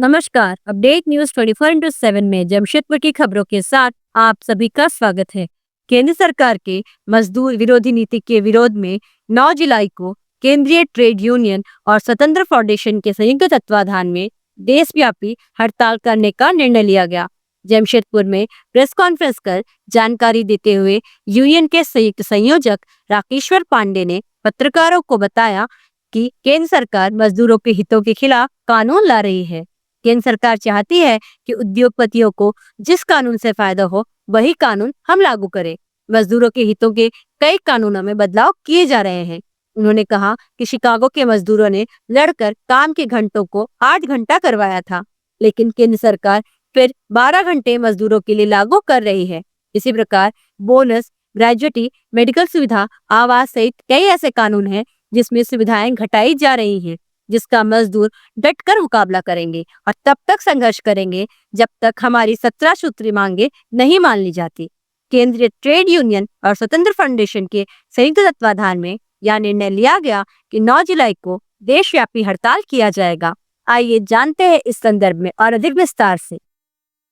नमस्कार। Update news 24/7 में जमशेदपुर की खबरों के साथ आप सभी का स्वागत है। केंद्र सरकार के मजदूर विरोधी नीति के विरोध में 9 जुलाई को केंद्रीय ट्रेड यूनियन और स्वतंत्र फाउंडेशन के संयुक्त तत्वाधान में देशव्यापी हड़ताल करने का निर्णय लिया गया। जमशेदपुर में प्रेस कॉन्फ्रेंस कर जानकारी देते हुए यूनियन के संयुक्त संयोजक राकेश्वर पांडे ने पत्रकारों को बताया कि केंद्र सरकार मजदूरों के हितों के खिलाफ कानून ला रही है। केंद्र सरकार चाहती है कि उद्योगपतियों को जिस कानून से फायदा हो वही कानून हम लागू करें। मजदूरों के हितों के कई कानूनों में बदलाव किए जा रहे हैं। उन्होंने कहा कि शिकागो के मजदूरों ने लड़कर काम के घंटों को 8 घंटा करवाया था, लेकिन केंद्र सरकार फिर 12 घंटे मजदूरों के लिए लागू कर रही है। इसी प्रकार बोनस, ग्रेजुएटी, मेडिकल सुविधा, आवास सहित कई ऐसे कानून हैं जिसमें सुविधाएं घटाई जा रही हैं, जिसका मजदूर डटकर मुकाबला करेंगे और तब तक संघर्ष करेंगे जब तक हमारी 17 सूत्री मांगे नहीं मान ली जाती। केंद्रीय ट्रेड यूनियन और स्वतंत्र फाउंडेशन के संयुक्त तत्वाधान में यह निर्णय लिया गया कि 9 जुलाई को देशव्यापी हड़ताल किया जाएगा। आइए जानते हैं इस संदर्भ में और अधिक विस्तार से।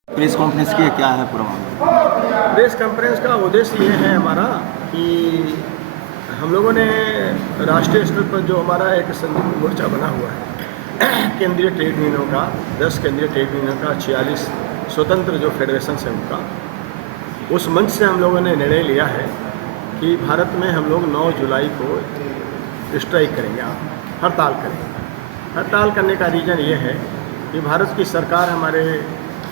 प्रेस कॉन्फ्रेंस की क्या है पूरा मामला? प्रेस कॉन्फ्रेंस का उद्देश्य ये है हमारा कि हम लोगों ने राष्ट्रीय स्तर पर जो हमारा एक संयुक्त मोर्चा बना हुआ है केंद्रीय ट्रेड यूनियनों का, 10 केंद्रीय ट्रेड यूनियन का, 46 स्वतंत्र जो फेडरेशन है उनका, उस मंच से हम लोगों ने निर्णय लिया है कि भारत में हम लोग 9 जुलाई को स्ट्राइक करेंगे, हड़ताल करेंगे। हड़ताल करने का रीज़न ये है कि भारत की सरकार हमारे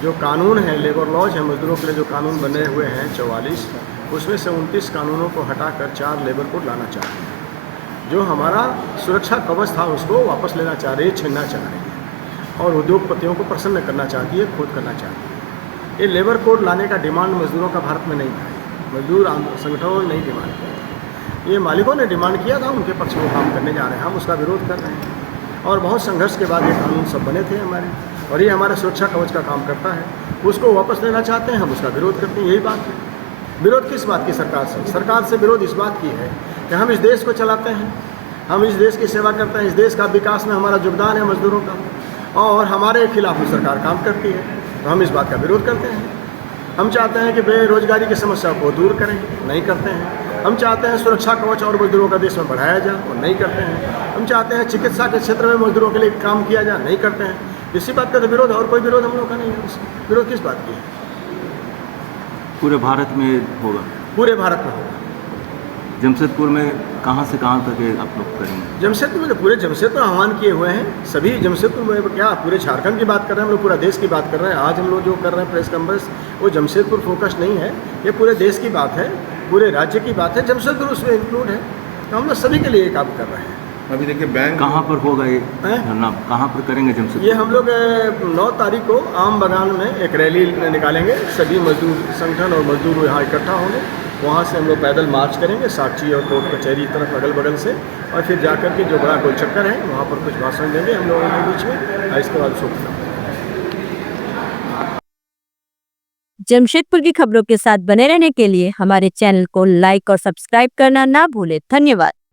जो कानून है, लेबर लॉज है, मजदूरों के लिए जो कानून बने हुए हैं 44, उसमें से 29 कानूनों को हटाकर 4 लेबर कोड लाना चाहते हैं। जो हमारा सुरक्षा कवच था उसको वापस लेना चाह रही है, छीनना चाह रही है और उद्योगपतियों को प्रसन्न करना चाहती है, खुद करना चाहती है। ये लेबर कोड लाने का डिमांड मजदूरों का भारत में नहीं था, मजदूर संगठनों ने नहीं डिमांड किया, ये मालिकों ने डिमांड किया था, उनके पक्ष में काम करने जा रहे हैं। हम उसका विरोध कर रहे हैं और बहुत संघर्ष के बाद ये कानून सब बने थे हमारे, और ये हमारे सुरक्षा कवच का काम करता है। उसको वापस लेना चाहते हैं, हम उसका विरोध करते हैं। यही बात है। विरोध किस बात की? सरकार से विरोध इस बात की है कि हम इस देश को चलाते हैं, हम इस देश की सेवा करते हैं, इस देश का विकास में हमारा योगदान है मजदूरों का, और हमारे खिलाफ सरकार काम करती है, तो हम इस बात का विरोध करते हैं। हम चाहते हैं कि बेरोजगारी की समस्या को दूर करें, नहीं करते हैं। हम चाहते हैं सुरक्षा कवच और मजदूरों का देश में बढ़ाया जाए, और नहीं करते हैं। हम चाहते हैं चिकित्सा के क्षेत्र में मजदूरों के लिए काम किया जाए, नहीं करते हैं। इसी बात का तो विरोध है, और कोई विरोध हम लोग का नहीं है। विरोध किस बात की है? पूरे भारत में होगा? पूरे भारत में होगा। जमशेदपुर में कहाँ से कहाँ तक आप लोग करेंगे? जमशेदपुर में तो पूरे जमशेदपुर आह्वान किए हुए हैं सभी। जमशेदपुर में क्या, पूरे झारखंड की बात कर रहे हैं हम लोग, पूरा देश की बात कर रहे हैं। आज हम लोग जो कर रहे हैं प्रेस कॉन्फ्रेंस, वो जमशेदपुर फोकस नहीं है, ये पूरे देश की बात है, पूरे राज्य की बात है। जमशेदपुर उसमें इंक्लूड है, तो हम लोग सभी के लिए काम कर रहे हैं। अभी देखिए बैंक कहाँ पर होगा ये धरना, कहाँ पर करेंगे जमशेदपुर? ये हम लोग 9 तारीख को आम बगान में एक रैली निकालेंगे। सभी मजदूर संगठन और मजदूर यहाँ इकट्ठा होंगे। वहाँ से हम लोग पैदल मार्च करेंगे साक्षी और कोर्ट कचहरी तरफ अगल बगल से, और फिर जाकर के जो बड़ा गोल चक्कर है वहाँ पर कुछ भाषण देंगे हम लोगों के बीच में, और इसके बाद शुभ। जमशेदपुर की खबरों के साथ बने रहने के लिए हमारे चैनल को लाइक और सब्सक्राइब करना ना भूलें। धन्यवाद।